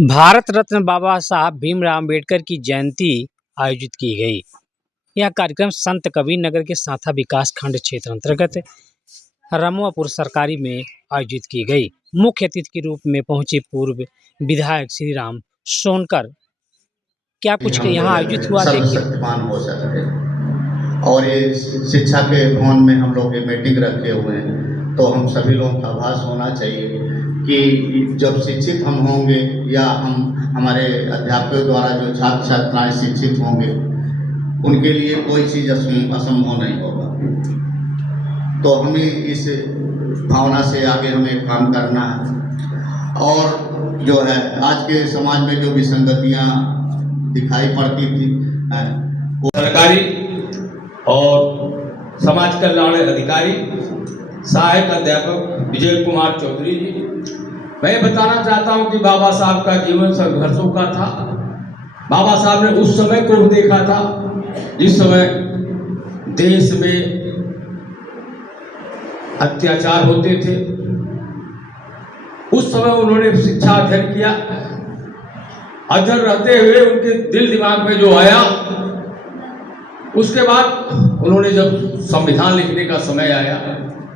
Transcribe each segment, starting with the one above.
भारत रत्न बाबा साहब भीमराव अम्बेडकर की जयंती आयोजित की गई। यह कार्यक्रम संत कबीर नगर के साथा विकास खंड क्षेत्र अंतर्गत रमुआपुर सरकारी में आयोजित की गई। मुख्य अतिथि के रूप में पहुंचे पूर्व विधायक श्री राम सोनकर। क्या कुछ यहाँ आयोजित हुआ देखिए। सर्वशक्तिमान हो सकते और ये शिक्षा के भवन में हम लोग ये मीटिंग रखे हुए हैं, तो हम सभी लोगों का आभास होना चाहिए कि जब शिक्षित हम होंगे या हमारे अध्यापकों द्वारा जो छात्र छात्राएं शिक्षित होंगे, उनके लिए कोई चीज़ असंभव नहीं होगा। तो हमें इस भावना से आगे हमें काम करना है। और जो है आज के समाज में जो विसंगतियाँ दिखाई पड़ती थी, वो सरकारी और समाज कल्याण अधिकारी सहायक अध्यापक विजय कुमार चौधरी जी, मैं बताना चाहता हूं कि बाबा साहब का जीवन संघर्षों का था। बाबा साहब ने उस समय को देखा था जिस समय देश में अत्याचार होते थे। उस समय उन्होंने शिक्षा अध्ययन किया। अध्ययन रहते हुए उनके दिल दिमाग में जो आया, उसके बाद उन्होंने जब संविधान लिखने का समय आया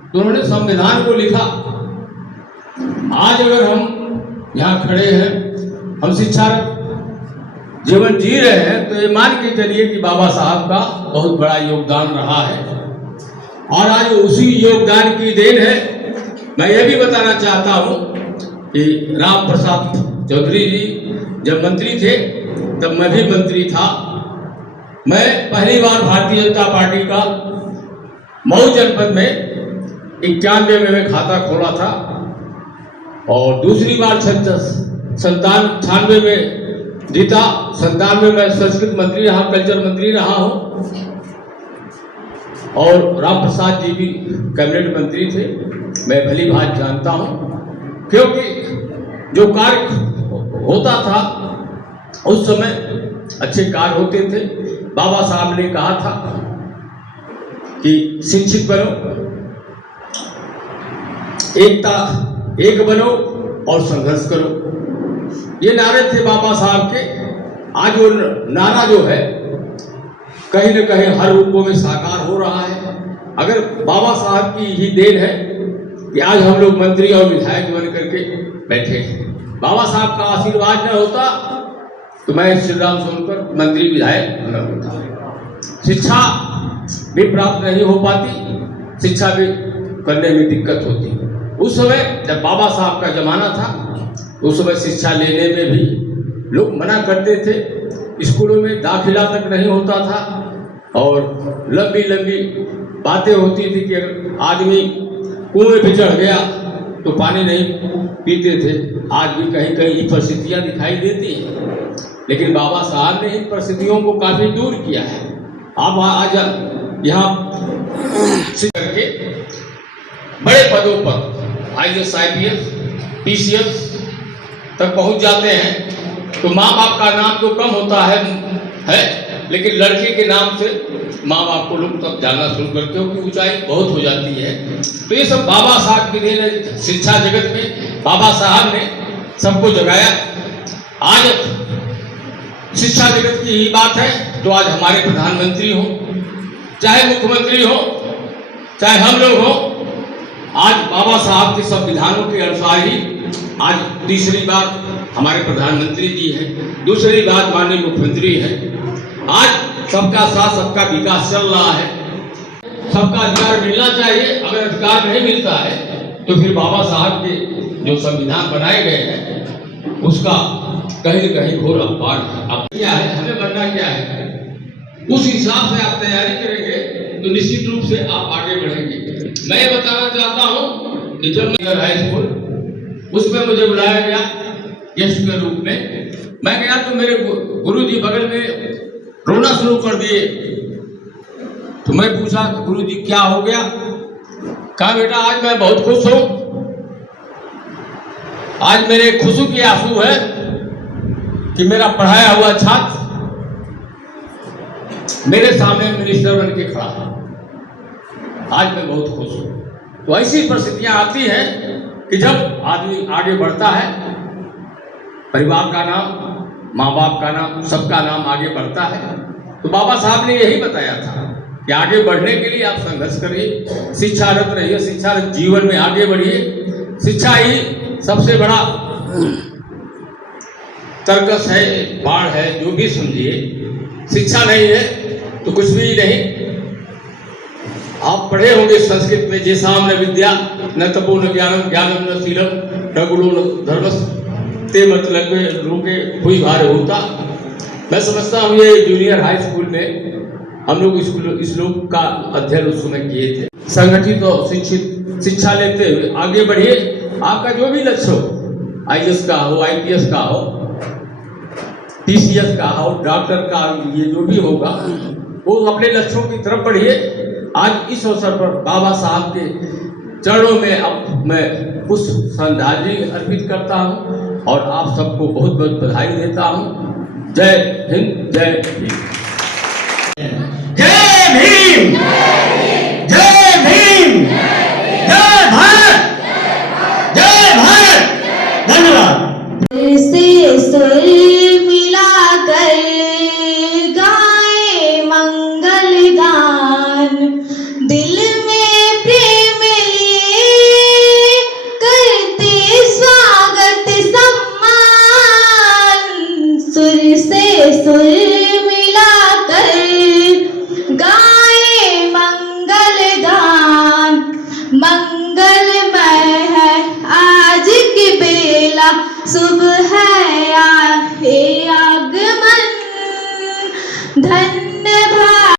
तो उन्होंने संविधान को लिखा। आज अगर हम यहाँ खड़े हैं, हम शिक्षा जीवन जी रहे हैं, तो ये मान के चलिए कि बाबा साहब का बहुत बड़ा योगदान रहा है और आज उसी योगदान की देन है। मैं ये भी बताना चाहता हूँ कि राम प्रसाद चौधरी जी जब मंत्री थे तब मैं भी मंत्री था। मैं पहली बार भारतीय जनता पार्टी का मऊ जनपद में 91 में मैं खाता खोला था और दूसरी बार 97 में जीता। 97 में संस्कृत मंत्री रहा, कल्चर मंत्री रहा हूँ और राम प्रसाद जी भी कैबिनेट मंत्री थे। मैं भली भांति जानता हूँ, क्योंकि जो कार्य होता था उस समय अच्छे कार्य होते थे। बाबा साहब ने कहा था कि शिक्षित बनो, एक बनो और संघर्ष करो। ये नारे थे बाबा साहब के। आज वो नारा जो है कहीं न कहीं हर रूपों में साकार हो रहा है। अगर बाबा साहब की ही देन है कि आज हम लोग मंत्री और विधायक बन करके बैठे हैं। बाबा साहब का आशीर्वाद न होता तो मैं श्री राम सोनकर मंत्री विधायक न होता। शिक्षा भी प्राप्त नहीं हो पाती, शिक्षा भी करने में दिक्कत होती। उस समय जब बाबा साहब का जमाना था, उस समय शिक्षा लेने में भी लोग मना करते थे। स्कूलों में दाखिला तक नहीं होता था और लंबी लंबी बातें होती थी कि आदमी कुएं पे चढ़ गया तो पानी नहीं पीते थे। आज भी कहीं कहीं ये परिस्थितियाँ दिखाई देती हैं, लेकिन बाबा साहब ने इन परिस्थितियों को काफ़ी दूर किया है। आप आज यहाँ करके बड़े पदों पर IAS, IPS, PCS तक पहुँच जाते हैं तो माँ बाप का नाम तो कम होता है, लेकिन लड़के के नाम से माँ बाप को लोग तब जानना शुरू करते हो कि ऊंचाई बहुत हो जाती है। तो ये सब बाबा साहब की देन है। शिक्षा जगत में बाबा साहब ने सबको जगाया। आज शिक्षा जगत की ही बात है तो आज हमारे प्रधानमंत्री हो, चाहे मुख्यमंत्री हो, चाहे हम लोग हो, आज बाबा साहब के संविधानों के अनुसार ही आज तीसरी बार हमारे प्रधानमंत्री जी हैं, दूसरी बार माननीय मुख्यमंत्री हैं। आज सबका साथ सबका विकास चल रहा है। सबका अधिकार मिलना चाहिए। अगर अधिकार नहीं मिलता है तो फिर बाबा साहब के जो संविधान बनाए गए हैं उसका कहीं न कहीं घोर अपमान है। अब क्या है, हमें बनना क्या है, उस हिसाब से आप तैयारी करेंगे तो निश्चित रूप से आप आगे बढ़ेंगे। मैं ये बताना चाहता हूँ कि जब मैं हाई स्कूल उसमें मुझे बुलाया गया गेस्ट के रूप में, मैं गया तो मेरे गुरुजी बगल में रोना शुरू कर दिए। तो मैं पूछा गुरुजी क्या हो गया? कहा बेटा आज मैं बहुत खुश हूँ, आज मेरे खुशी के आंसू है कि मेरा पढ़ाया हुआ छात्र मेरे सामने मिनिस्टर बन के खड़ा है। आज मैं बहुत खुश हूँ। तो ऐसी परिस्थितियां आती हैं कि जब आदमी आगे बढ़ता है परिवार का नाम, माँ बाप का नाम, सबका नाम आगे बढ़ता है। तो बाबा साहब ने यही बताया था कि आगे बढ़ने के लिए आप संघर्ष करिए, शिक्षारत रहिए, शिक्षारत जीवन में आगे बढ़िए। शिक्षा ही सबसे बड़ा तर्कस है, बाढ़ है, जो भी समझिए। शिक्षा नहीं है तो कुछ भी नहीं। आप पढ़े होंगे संस्कृत में, जैसाम न विद्या न तपो न ज्ञानम, ज्ञानम न शीलम न गुणो न धर्मस, ते मतलब में लोके हुई भार होता। मैं समझता हूँ ये जूनियर हाई स्कूल में हम लोग इस श्लोक का अध्ययन उस समय किए थे। संगठित और शिक्षित शिक्षा लेते हुए आगे बढ़िए। आपका जो भी लक्ष्य हो, IAS का हो, IPS का हो, TCS का हो, डॉक्टर का, ये जो भी होगा वो अपने लक्ष्यों की तरफ बढ़िए। आज इस अवसर पर बाबा साहब के चरणों में अब मैं पुष्प श्रद्धांजलि अर्पित करता हूँ और आप सबको बहुत बहुत बधाई देता हूँ। जय हिंद, जय भीम। जय भीम, जय भीम, जय भारत, जय भारत। धन्यवाद। से सुर मिलाकर गाए मंगल गान, दिल में प्रेम लिए करते स्वागत सम्मान। सुर से सुर मिलाकर गाए मंगल गान, मंगलमय है आज की बेला, शुभ है आगमन। धन्य